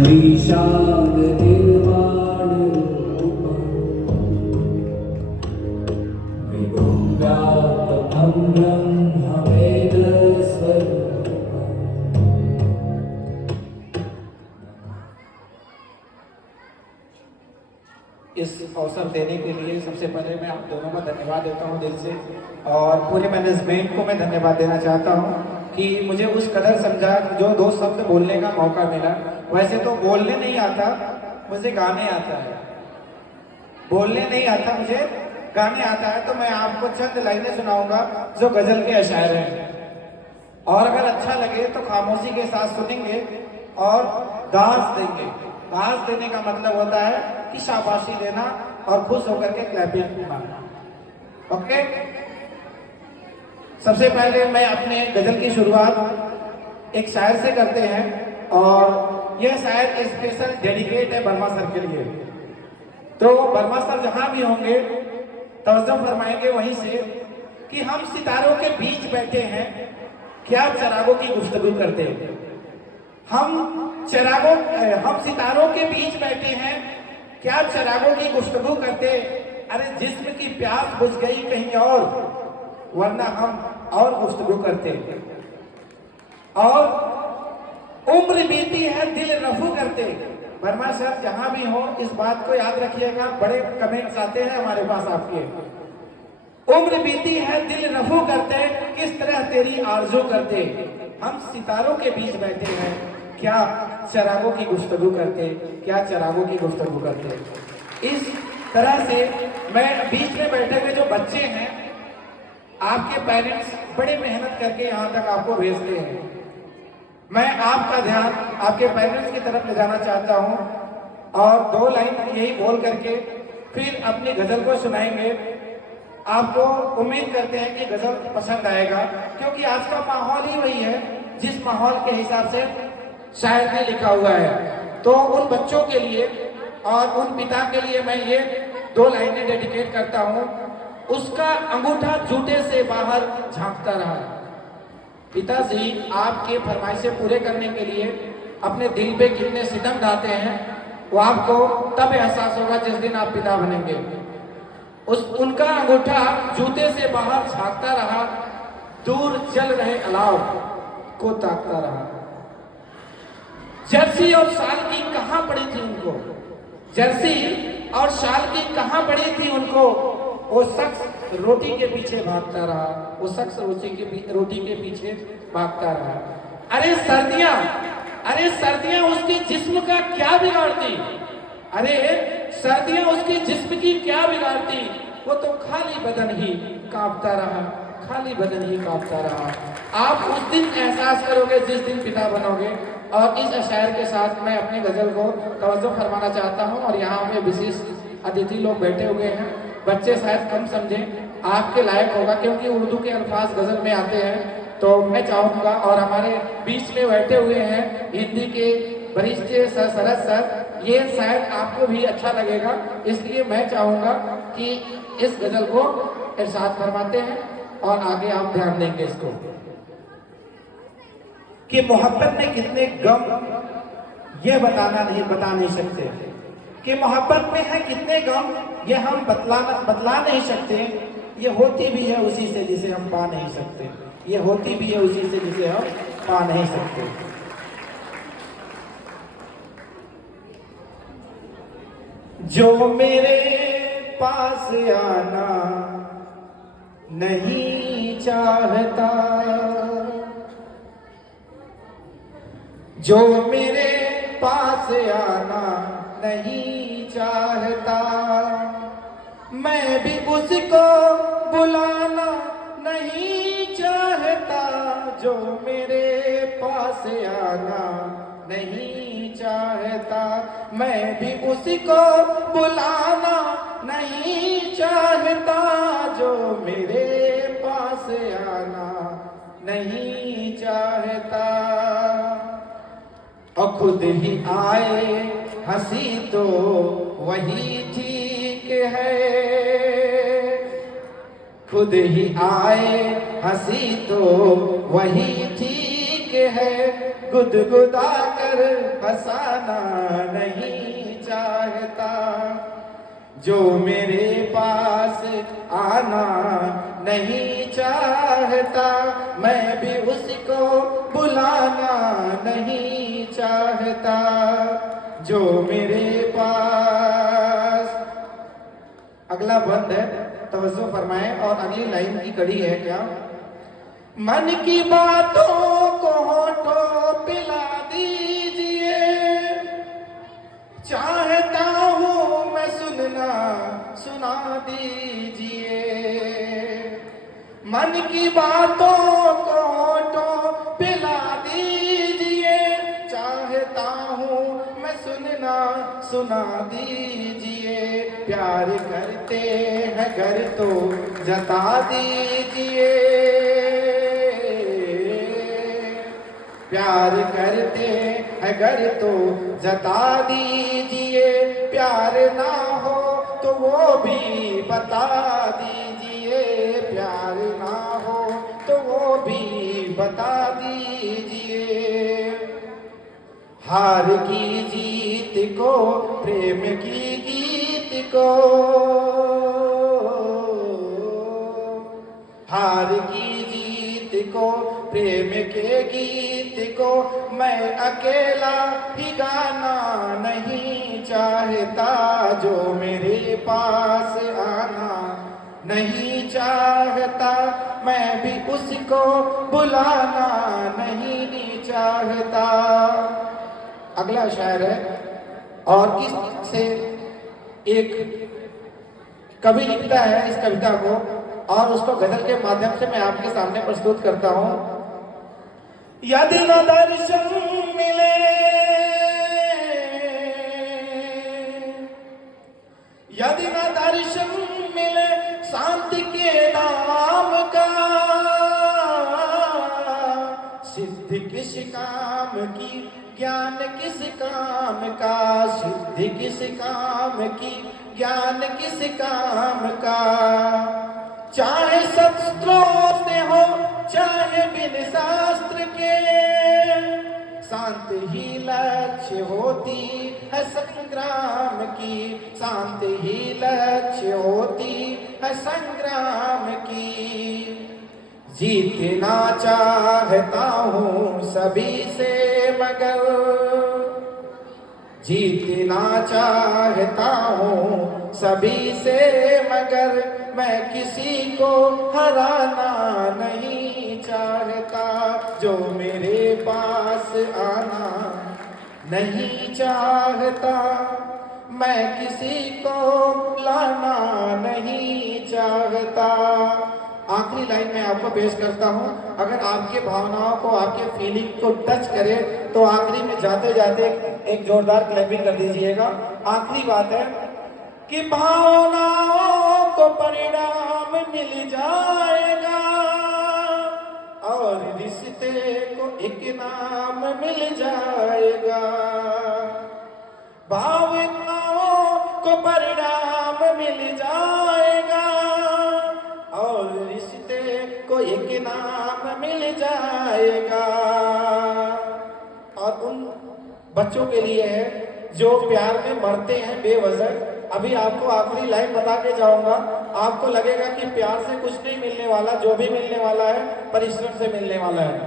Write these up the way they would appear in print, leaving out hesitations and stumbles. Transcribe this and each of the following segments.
विशाल निर्वाण विभुं व्यापकं ब्रह्मवेद स्वरूपम्। इस अवसर देने के लिए सबसे पहले मैं आप दोनों का धन्यवाद देता हूं दिल से, और पूरे मैनेजमेंट को मैं धन्यवाद देना चाहता हूं कि मुझे उस कदर समझा, जो 2 शब्द बोलने का मौका मिला। वैसे तो बोलने नहीं आता, मुझे गाने आता है। बोलने नहीं आता, मुझे गाने आता है। तो मैं आपको चंद लाइनें सुनाऊंगा जो गजल के अशायर हैं, और अगर अच्छा लगे तो खामोशी के साथ सुनेंगे और दास देंगे। दास देने का मतलब होता है कि शाबाशी देना और खुश होकर के क्लैपिंग करना। ओके, सबसे पहले मैं अपने गजल की शुरुआत एक शायर से करते हैं, और यह शायर स्पेशल डेडिकेट है वर्मा सर के लिए। तो वर्मा सर जहां भी होंगे तवज्जो फरमाएंगे वहीं से कि हम सितारों के बीच बैठे हैं, क्या चिरागों की गुफ्तगू करते हैं। हम सितारों के बीच बैठे हैं, क्या चिरागों की गुफ्तगू करते। अरे जिस्म की प्यास बुझ गई कहीं और, वरना हम और गुफ्तगू करते। और उम्र बीती है दिल रफू करते। वर्मा सर जहां भी हो इस बात को याद रखिएगा, बड़े कमेंट्स आते हैं हमारे पास आपके। उम्र बीती है दिल रफू करते, किस तरह तेरी आरज़ू करते। हम सितारों के बीच बैठे हैं, क्या चिरागों की गुफ्तगू करते, क्या चिरागों की गुफ्तगू करते। इस तरह से मैं बीच में बैठे हुए जो बच्चे हैं, आपके पेरेंट्स बड़े मेहनत करके यहाँ तक आपको भेजते हैं। मैं आपका ध्यान आपके पेरेंट्स की तरफ ले जाना चाहता हूँ, और 2 लाइन यही बोल करके फिर अपनी गजल को सुनाएंगे। आपको उम्मीद करते हैं कि गजल पसंद आएगा, क्योंकि आज का माहौल ही वही है जिस माहौल के हिसाब से शायर ने लिखा हुआ है। तो उन बच्चों के लिए और उन पिता के लिए मैं ये 2 लाइनें डेडिकेट करता हूँ। उसका अंगूठा जूते से बाहर झांकता रहा। पिताजी आपके फरमाइशें पूरे करने के लिए अपने दिल पे कितने सितम ढाते हैं, वो आपको तब एहसास होगा जिस दिन आप पिता बनेंगे। उनका अंगूठा जूते से बाहर झांकता रहा, दूर जल रहे अलाव को ताकता रहा। जर्सी और शाल की कहां पड़ी थी उनको, जर्सी और शाल की कहां पड़ी थी उनको। वो शख्स रोटी के पीछे भागता रहा, वो शख्स रोटी के पीछे भागता रहा। अरे सर्दियां उसके जिस्म का क्या बिगाड़ती। अरे सर्दियां उसके जिस्म की क्या बिगाड़ती। वो तो खाली बदन ही कांपता रहा, खाली बदन ही कांपता रहा। आप उस दिन एहसास करोगे जिस दिन पिता बनोगे। और इस अशायर के साथ मैं अपनी गजल को तवज्जो फरमाना चाहता हूँ, और यहाँ पे विशेष अतिथि लोग बैठे हुए हैं। बच्चे शायद कम समझें, आपके लायक होगा, क्योंकि उर्दू के अल्फाज गजल में आते हैं। तो मैं चाहूँगा, और हमारे बीच में बैठे हुए हैं हिंदी के वरिष्ठ सर सरद सर, ये शायद आपको भी अच्छा लगेगा, इसलिए मैं चाहूँगा कि इस गजल को इरशाद फरमाते हैं और आगे आप ध्यान देंगे इसको। कि मोहब्बत में कितने गम ये बता नहीं सकते, कि मोहब्बत में है कितने गम ये हम बतला नहीं सकते। ये होती भी है उसी से जिसे हम पा नहीं सकते, ये होती भी है उसी से जिसे हम पा नहीं सकते। जो मेरे पास आना नहीं चाहता, जो मेरे पास आना नहीं चाहता, मैं भी उसको बुलाना नहीं चाहता। जो मेरे पास आना नहीं चाहता, मैं भी उसको बुलाना नहीं चाहता। जो मेरे पास आना नहीं चाहता, और खुद ही आए हंसी तो वही ठीक है। खुद ही आए हंसी तो वही ठीक है। गुदगुदा कर हंसाना नहीं चाहता, जो मेरे पास आना नहीं चाहता, मैं भी उसको बुलाना नहीं चाहता, जो मेरे पास। अगला बंद है, तवज्जो फरमाएं। और अगली लाइन की कड़ी है क्या? मन की बातों को होठों पिला दीजिए, चाहता हूं मैं सुनना सुना दीजिए। मन की बातों को होठों पिला दीजिए, चाहता हूं मैं सुनना सुना दीजिए। प्यार करते हैं घर तो जता दीजिए, प्यार करते हैं घर तो जता दीजिए। प्यार ना हो तो वो भी बता दीजिए, प्यार ना हो तो वो भी बता दीजिए। हार की जीत को प्रेम की गीत को, हार की जीत को प्रेम के गीत को, मैं अकेला ही गाना नहीं चाहता, जो मेरे पास आना नहीं चाहता, मैं भी उसको बुलाना नहीं चाहता। अगला शायर है, और किस से एक कवि लिखता है इस कविता को, और उसको गजल के माध्यम से मैं आपके सामने प्रस्तुत करता हूं। यदि न दर्शन मिले, यदि न दर्शन मिले शांति के नाम का, सिद्धि किस काम की ज्ञान किस काम का, सिद्धि किस काम की ज्ञान किस काम का। चाहे शस्त्रों से हो चाहे बिन शास्त्र के, शांत ही लक्ष्य होती है संग्राम की, शांत ही लक्ष्य होती है संग्राम की। जीतना चाहता हूँ सभी से मगर, जीतना चाहता हूँ सभी से मगर, मैं किसी को हराना नहीं चाहता, जो मेरे पास आना नहीं चाहता, मैं किसी को लाना नहीं चाहता। आखिरी लाइन में आपको पेश करता हूं, अगर आपके भावनाओं को आपके फीलिंग को टच करे तो आखिरी में जाते जाते एक जोरदार क्लैपिंग कर दीजिएगा। आखिरी बात है कि भावनाओं को परिणाम मिल जाएगा, और रिश्ते को एक नाम मिल जाएगा। भावनाओं को परिणाम मिल जाएगा, और रिश्ते को एक नाम मिल जाएगा। और उन बच्चों के लिए है जो प्यार में मरते हैं बेवजह, अभी आपको आखिरी लाइन बता के जाऊंगा। आपको लगेगा कि प्यार से कुछ नहीं मिलने वाला, जो भी मिलने वाला है परिश्रम से मिलने वाला है।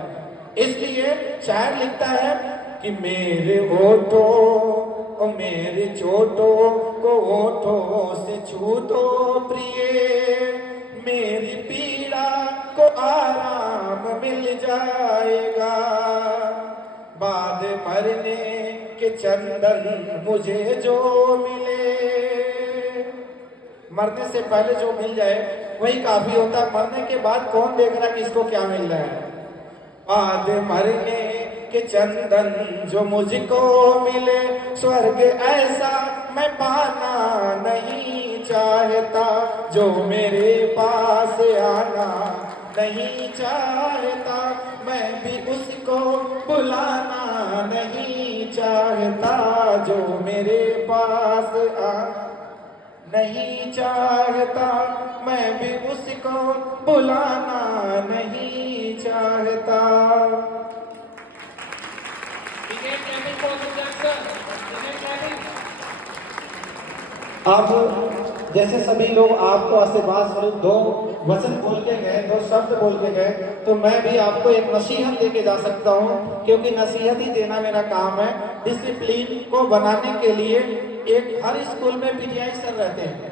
इसलिए शायर लिखता है कि मेरे होठों और मेरे चोटों को होठों से छू दो प्रिय, मेरी पीड़ा को आराम मिल जाएगा। बाद मरने के चंदन मुझे जो मिले, मरने से पहले जो मिल जाए वही काफी होता है, मरने के बाद कौन देख रहा है किसको क्या मिल रहा है। बाद मरने के चंदन जो मुझको मिले, स्वर्ग ऐसा मैं पाना नहीं चाहता, जो मेरे पास आना नहीं चाहता, मैं भी उसको बुलाना नहीं चाहता, जो मेरे पास आना नहीं चाहता, मैं भी उसको बुलाना नहीं चाहता। अब जैसे सभी लोग आपको आशीर्वाद स्वरूप दो वचन बोल के गए, दो शब्द बोल के गए, तो मैं भी आपको एक नसीहत दे के जा सकता हूँ, क्योंकि नसीहत ही देना मेरा काम है। डिसिप्लिन को बनाने के लिए एक हर स्कूल में पीटीआई सर रहते हैं,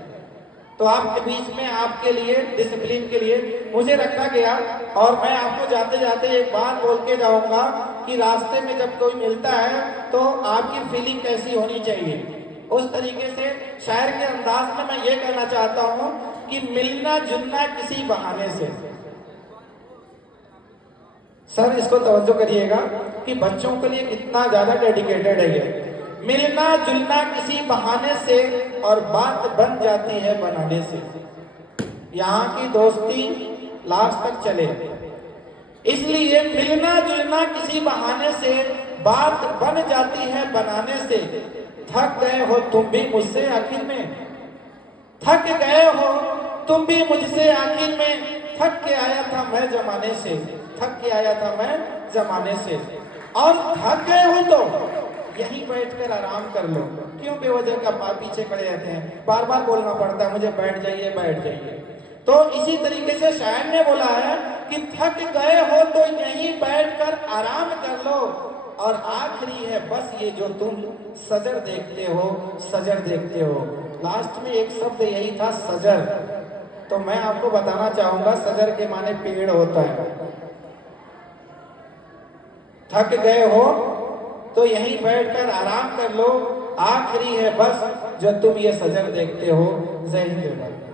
तो आपके बीच में आपके लिए डिसिप्लिन के लिए मुझे रखा गया। और मैं आपको जाते जाते एक बात बोल के जाऊंगा कि रास्ते में जब कोई मिलता है तो आपकी फीलिंग कैसी होनी चाहिए। उस तरीके से शायर के अंदाज में मैं ये कहना चाहता हूं कि मिलना जुलना किसी बहाने से। सर इसको तवज्जो करिएगा कि बच्चों के लिए कितना ज्यादा डेडिकेटेड है ये। मिलना जुलना किसी बहाने से और बात बन जाती है बनाने से। यहाँ की दोस्ती लास्ट तक चले, इसलिए मिलना जुलना किसी बहाने से, बात बन जाती है बनाने से। थक गए हो तुम भी मुझसे आखिर में, थक गए हो तुम भी मुझसे आखिर में। थक के आया था मैं जमाने से, थक के आया था मैं जमाने से। और थक गए हो तो यहीं बैठकर आराम कर लो। क्यों बेवजह का पीछे खड़े रहते हैं, बार बार बोलना पड़ता है मुझे बैठ जाइए बैठ जाइए। तो इसी तरीके से शायर ने बोला है कि थक गए हो तो यहीं बैठकर आराम कर लो। और आखिरी है बस ये जो तुम सजर देखते हो, सजर देखते हो। लास्ट में एक शब्द यही था सजर। तो मैं आपको बताना चाहूंगा सजर के माने पेड़ होता है। थक गए हो तो यहीं बैठकर आराम कर लो, आखिरी है बस जो तुम ये सजर देखते हो। जय हिंद।